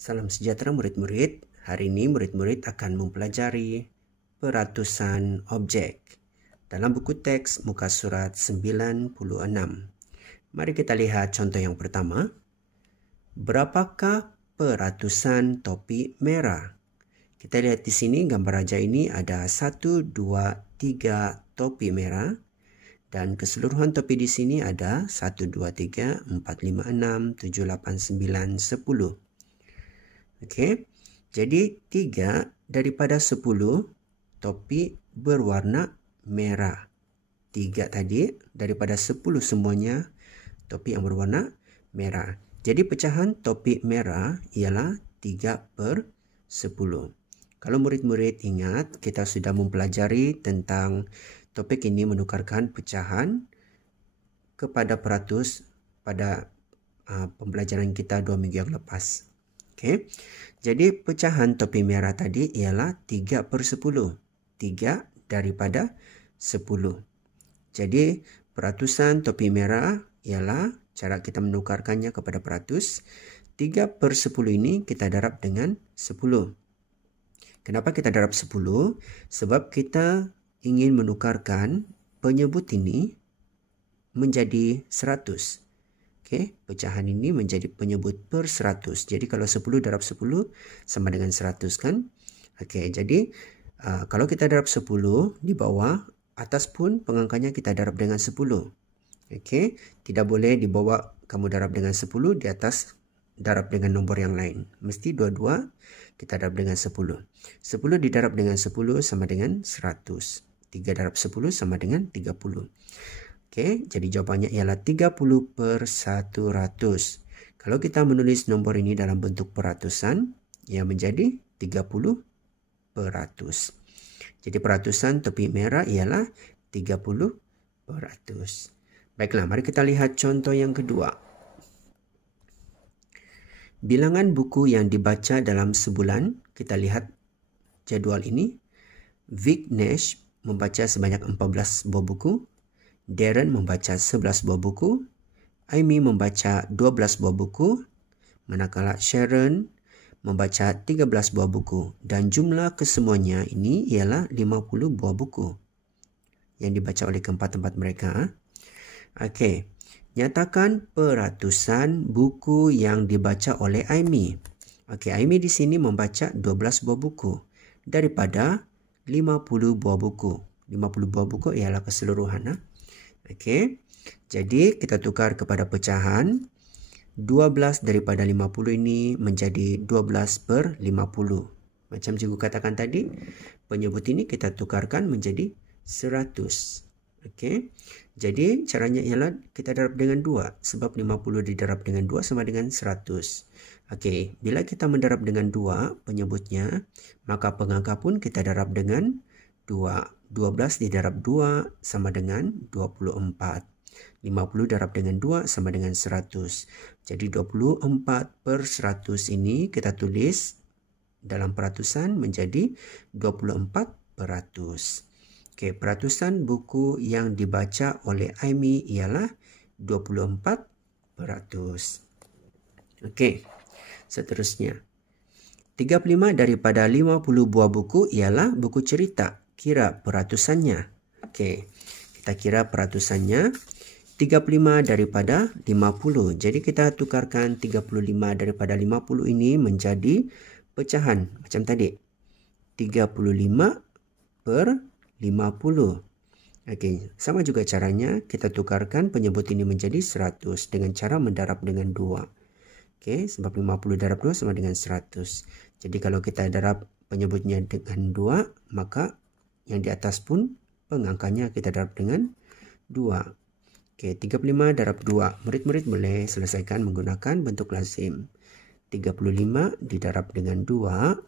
Salam sejahtera murid-murid. Hari ini murid-murid akan mempelajari peratusan objek dalam buku teks muka surat 96. Mari kita lihat contoh yang pertama. Berapakah peratusan topi merah? Kita lihat di sini gambar raja ini ada 1, 2, 3 topi merah. Dan keseluruhan topi di sini ada 1, 2, 3, 4, 5, 6, 7, 8, 9, 10. Oke, jadi 3 daripada 10 topi berwarna merah. 3 tadi daripada 10 semuanya topi yang berwarna merah. Jadi pecahan topi merah ialah 3/10. Kalau murid-murid ingat, kita sudah mempelajari tentang topik ini menukarkan pecahan kepada peratus pada pembelajaran kita 2 minggu yang lepas. Oke, jadi pecahan topi merah tadi ialah 3/10. 3 daripada 10. Jadi peratusan topi merah ialah cara kita menukarkannya kepada peratus. 3/10 ini kita darab dengan 10. Kenapa kita darab 10? Sebab kita ingin menukarkan penyebut ini menjadi 100. Oke, pecahan ini menjadi penyebut per 100. Jadi kalau 10 darab 10 sama dengan 100 kan? Oke, jadi kalau kita darab 10 di bawah, atas pun pengangkanya kita darab dengan 10. Oke, tidak boleh di bawah kamu darab dengan 10, di atas darab dengan nomor yang lain. Mesti dua-dua kita darab dengan 10. 10 didarab dengan 10 sama dengan 100. 3 darab 10 sama dengan 30. Oke, jadi jawabannya ialah 30/100. Kalau kita menulis nomor ini dalam bentuk peratusan, ia menjadi 30%. Jadi peratusan topi merah ialah 30%. Baiklah, mari kita lihat contoh yang kedua. Bilangan buku yang dibaca dalam sebulan, kita lihat jadwal ini. Vignesh membaca sebanyak 14 buah buku. Darren membaca 11 buah buku, Amy membaca 12 buah buku, manakala Sharon membaca 13 buah buku. Dan jumlah kesemuanya ini ialah 50 buah buku yang dibaca oleh keempat-empat mereka. Oke, nyatakan peratusan buku yang dibaca oleh Amy. Oke, Amy di sini membaca 12 buah buku daripada 50 buah buku. 50 buah buku ialah keseluruhan. Oke, jadi kita tukar kepada pecahan. 12 daripada 50 ini menjadi 12/50. Macam cikgu katakan tadi, penyebut ini kita tukarkan menjadi 100. Oke, jadi caranya ialah kita darab dengan 2. Sebab 50 didarab dengan 2 sama dengan 100. Oke, bila kita mendarab dengan 2 penyebutnya, maka pengangka pun kita darab dengan 2. 12 didarab 2 sama dengan 24. 50 darab dengan 2 sama dengan 100. Jadi 24/100 ini kita tulis dalam peratusan menjadi 24%. Oke, peratusan buku yang dibaca oleh Amy ialah 24%. Oke, seterusnya. 35 daripada 50 buah buku ialah buku cerita. Kira peratusannya. Oke, kita kira peratusannya 35 daripada 50. Jadi kita tukarkan 35 daripada 50 ini menjadi pecahan macam tadi. 35/50. Oke, sama juga caranya kita tukarkan penyebut ini menjadi 100 dengan cara mendarab dengan 2. Oke, sebab 50 darab 2 sama dengan 100. Jadi kalau kita darab penyebutnya dengan 2, maka yang di atas pun pengangkanya kita darab dengan 2. Oke, 35 darab 2. Murid-murid boleh selesaikan menggunakan bentuk lazim. 35 didarab dengan 2.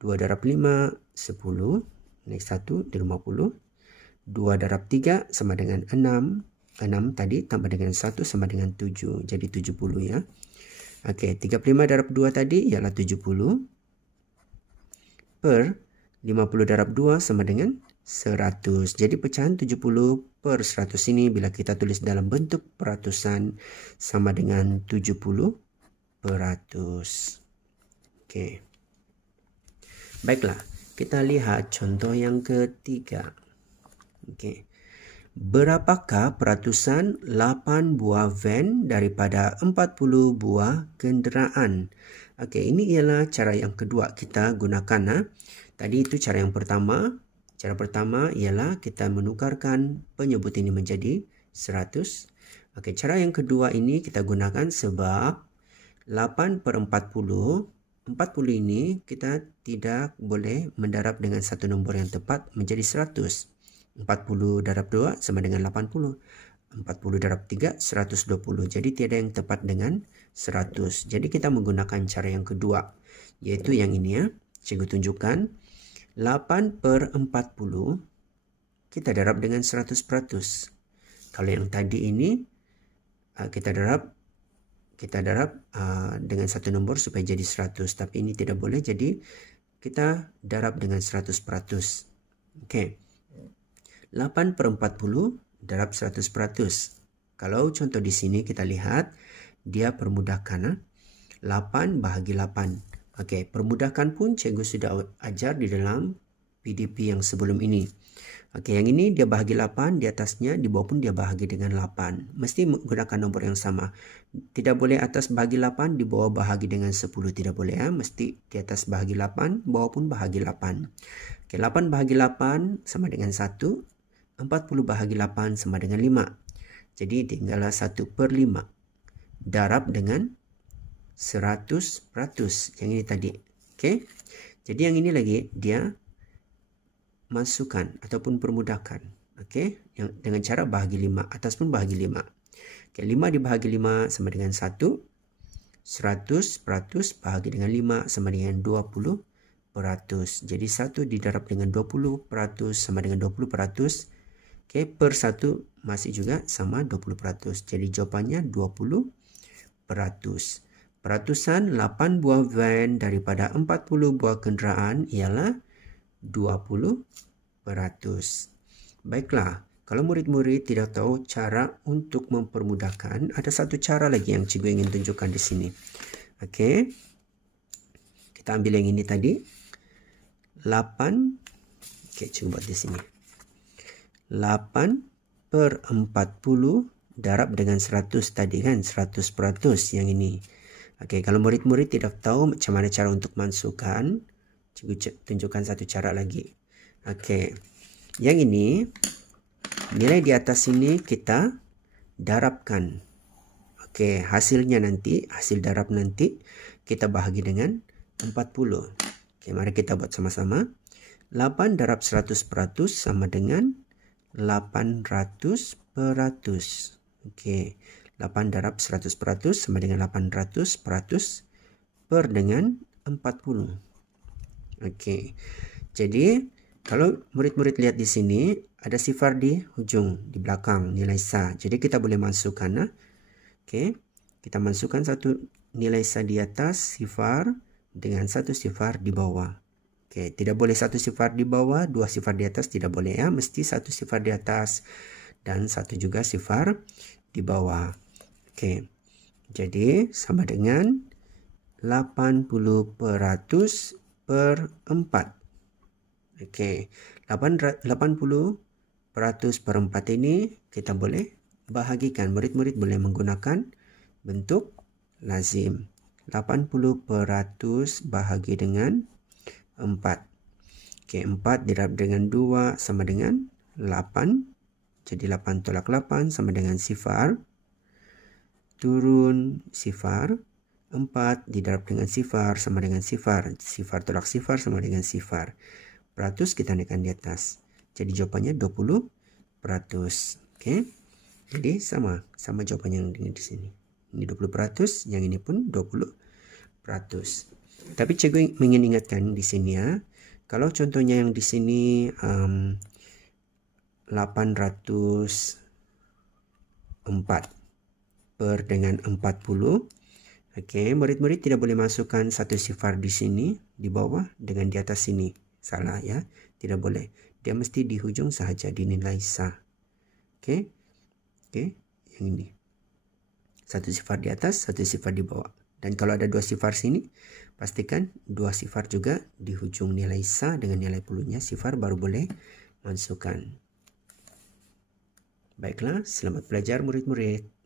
2 darab 5, 10. Naik 1 di 50. 2 darab 3 sama dengan 6. 6 tadi tambah dengan 1 sama dengan 7. Jadi 70 ya. Oke, 35 darab 2 tadi ialah 70. Per 50 darab 2 sama dengan 100. Jadi pecahan 70/100 ini bila kita tulis dalam bentuk peratusan sama dengan 70%. Oke. Baiklah, kita lihat contoh yang ketiga. Oke. Berapakah peratusan 8 buah van daripada 40 buah kenderaan? Okey, ini ialah cara yang kedua kita gunakan. Tadi itu cara yang pertama. Cara pertama ialah kita menukarkan penyebut ini menjadi 100. Okey, cara yang kedua ini kita gunakan sebab 8 per 40. 40 ini kita tidak boleh mendarab dengan satu nombor yang tepat menjadi 100. 40 darab 2 sama dengan 80. 40 darab 3, 120. Jadi tiada yang tepat dengan 100. Jadi kita menggunakan cara yang kedua, yaitu yang ini ya. Cikgu tunjukkan. 8 per 40 kita darab dengan 100%. Kalau yang tadi ini kita darab dengan satu nombor supaya jadi 100. Tapi ini tidak boleh, jadi kita darab dengan 100%. Oke. 8 per 40 darab 100%. Kalau contoh di sini kita lihat, dia permudahkan. 8 bahagi 8. Okey, permudahkan pun cikgu sudah ajar di dalam PDP yang sebelum ini. Okey, yang ini dia bahagi 8, di atasnya, di bawah pun dia bahagi dengan 8. Mesti menggunakan nombor yang sama. Tidak boleh atas bahagi 8, di bawah bahagi dengan 10. Tidak boleh ya. Mesti di atas bahagi 8, bawah pun bahagi 8. Okey, 8 bahagi 8 sama dengan 1. 40 bahagi 8 sama dengan 5. Jadi tinggallah 1 per 5. Darab dengan 100%. Yang ini tadi. Okey. Jadi yang ini lagi dia masukkan ataupun permudahkan. Okey. Yang dengan cara bahagi 5. Atas pun bahagi 5. Okey, 5 dibahagi 5 sama dengan 1. 100% bahagi dengan 5 sama dengan 20%. Jadi 1 didarab dengan 20% sama dengan 20%. Okey, per 1 masih juga sama 20%. Jadi jawapannya 20%. Peratusan 8 buah van daripada 40 buah kenderaan ialah 20%. Baiklah, kalau murid-murid tidak tahu cara untuk mempermudahkan, ada satu cara lagi yang cikgu ingin tunjukkan di sini. Okey. Kita ambil yang ini tadi. 8. Okey, cikgu buat di sini. 8 per 40 darab dengan 100 tadi kan, 100% yang ini. Okey, kalau murid-murid tidak tahu macam mana cara untuk masukkan, cikgu tunjukkan satu cara lagi. Okey, yang ini nilai di atas ini kita darabkan. Okey, hasilnya nanti, hasil darab nanti kita bahagi dengan 40. Okey, mari kita buat sama-sama. 8 darab 100% sama dengan 800%. Okey, 8 darab 100% sama dengan 800% per dengan 40. Okey, jadi kalau murid-murid lihat di sini ada sifar di hujung, di belakang nilai sa. Jadi kita boleh masukkan. Okey, kita masukkan satu nilai sa di atas sifar dengan satu sifar di bawah. Okey, tidak boleh satu sifar di bawah, dua sifar di atas, tidak boleh ya. Mesti satu sifar di atas dan satu juga sifar di bawah. Okey, jadi sama dengan 80% per 4. Okey, 80% per 4 ini kita boleh bahagikan. Murid-murid boleh menggunakan bentuk lazim. 80% bahagi dengan 4. Okey, 4 didarab dengan 2 sama dengan 8. Jadi 8 tolak 8 sama dengan sifar. Turun sifar. 4 didarab dengan sifar sama dengan sifar. Sifar tolak sifar sama dengan sifar. Peratus kita naikkan di atas. Jadi jawapannya 20%. Okey. Jadi sama jawapannya yang di sini. Ini 20%, yang ini pun 20%. Tapi cikgu ingin ingatkan di sini ya. Kalau contohnya yang di sini 804 per dengan 40. Okey, murid-murid tidak boleh masukkan satu sifar di sini, di bawah dengan di atas sini. Salah ya, tidak boleh. Dia mesti di hujung sahaja dinilai sah. Okey. Okey, yang ini. Satu sifar di atas, satu sifar di bawah. Dan kalau ada 2 sifar sini, pastikan 2 sifar juga di hujung nilai sa dengan nilai puluhnya sifar baru boleh masukkan. Baiklah, selamat belajar murid-murid.